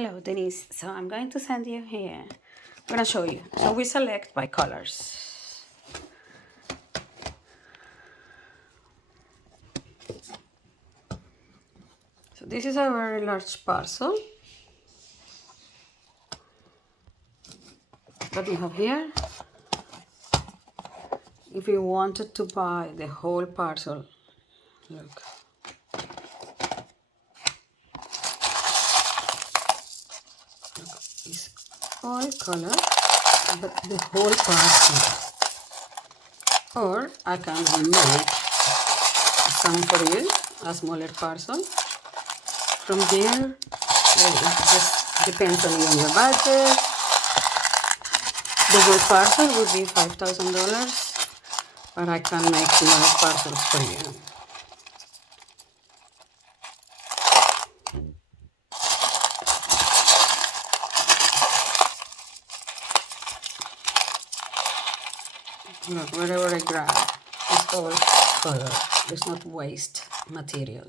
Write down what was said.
Hello, Denise. So I'm going to send you here. I'm going to show you. So we select by colors. So this is a very large parcel that we have here. If you wanted to buy the whole parcel, look. It's all color, but the whole parcel. Or I can remove some for you, a smaller parcel. From there, it just depends on you and your budget. The whole parcel would be $5,000, but I can make smaller parcels for you. Look, wherever I grab, it's all color. It's not waste material.